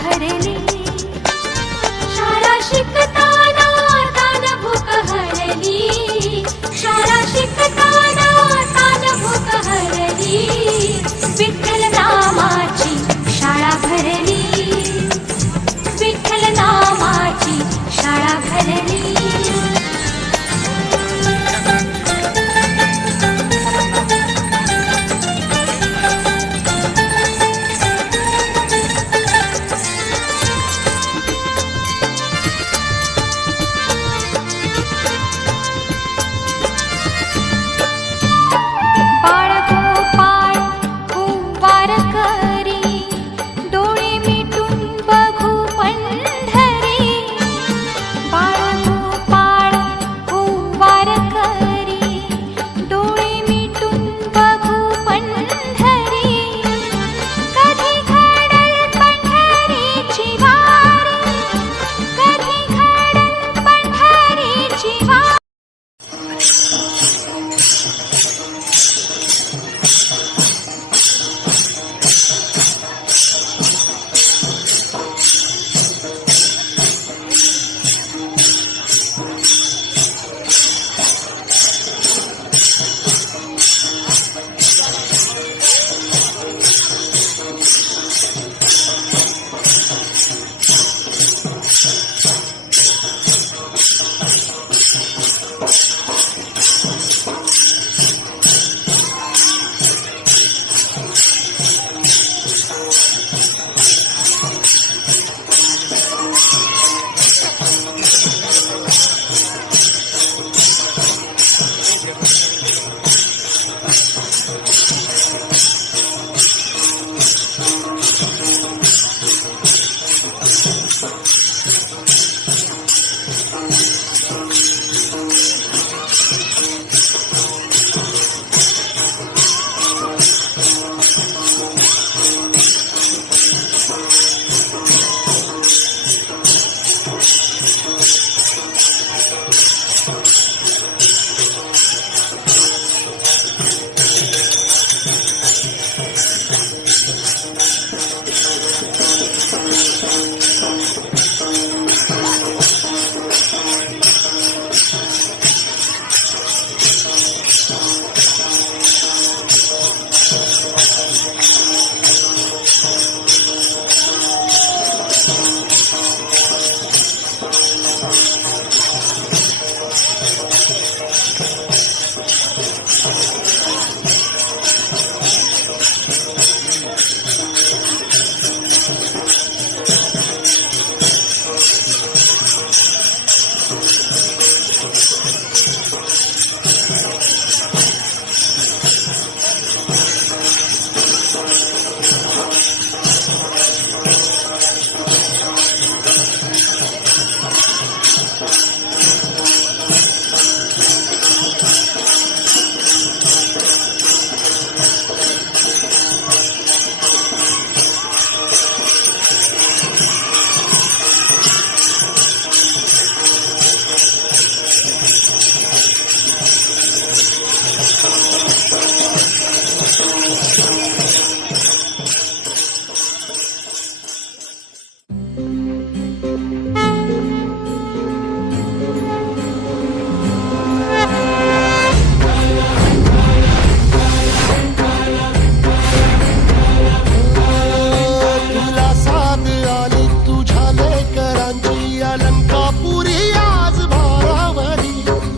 भरली, शाळा शिकताना तान भूक हरली, शाळा शिकताना तान भूक हरली, विठ्ठल नामाची शाळा भरली, विठ्ठल नामाची शाळा भरली.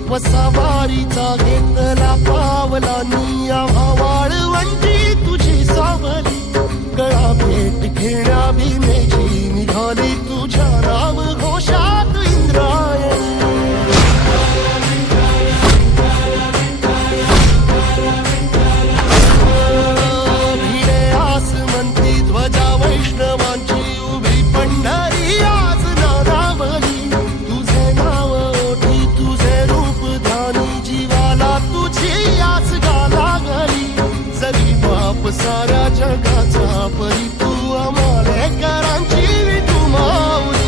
वसावारीचा घेतला पावला निया वाळवंटी तुझी सावली, गळा भेट घेण्या भीमेची निघाली तुझ्या नाम घोषात इंद्रायणी. भिडे आसमंती ध्वजा वैष्णवांची उभी पंढरी आज नादावली, तुझे नाव ओठी तुझे रूप ध्यानी जीवाला तुझी आस गाला गली. जरी बाप साऱ्या जगाचा परी तू आमालेकरांची विठू माऊली.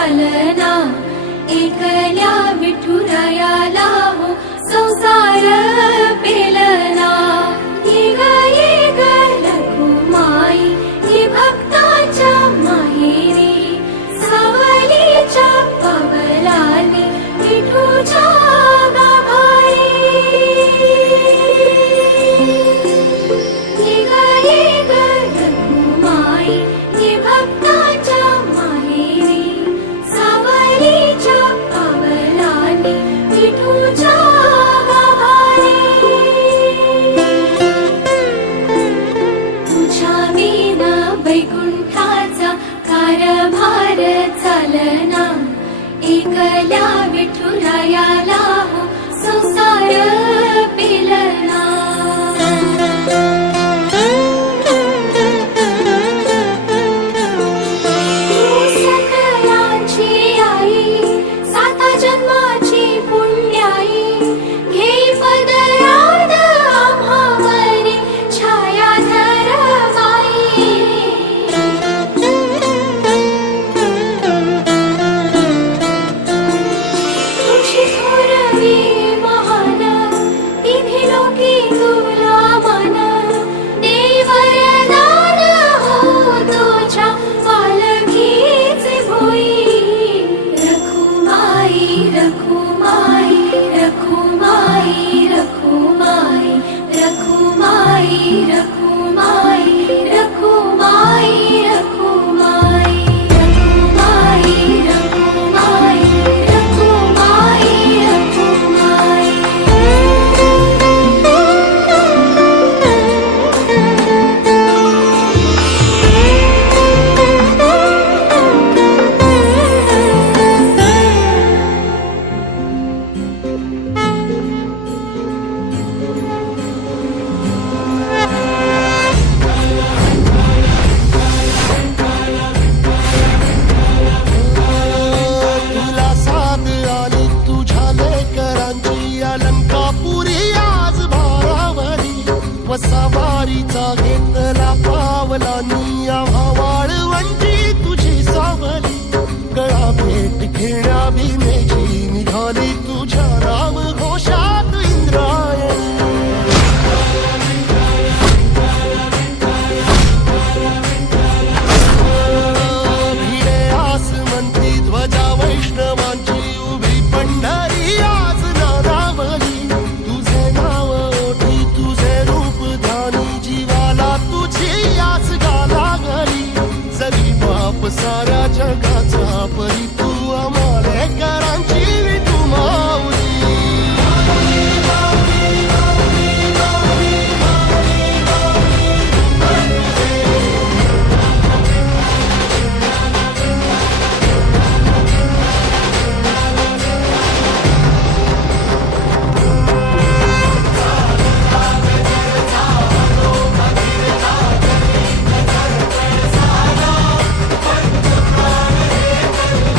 चालना एकल्या विठुरायाला हो संसार पेलना ये ग रखुमाई ये भक्ताच्या माहेरी सावलीच्या पवलानी विठूच्या गाभारी ये ग रखुमाई ये भक्ताच्या माहेरी सावलीच्या पवलानी विठूच्या गाभारी तुझ्या विना वैकुंठाचा कारभार चालना एकल्या विठुरायाला हो संसार पेलना तू सकळांची आई साता जन्माची पुण्याई घे पदरात आम्हावरी छायाधर माई तुझी थोरवी महान तिन्ही लोकी तुला मान दे वरदान हो तुझ्या पालखीचे भोई रखुमाई रखुमाई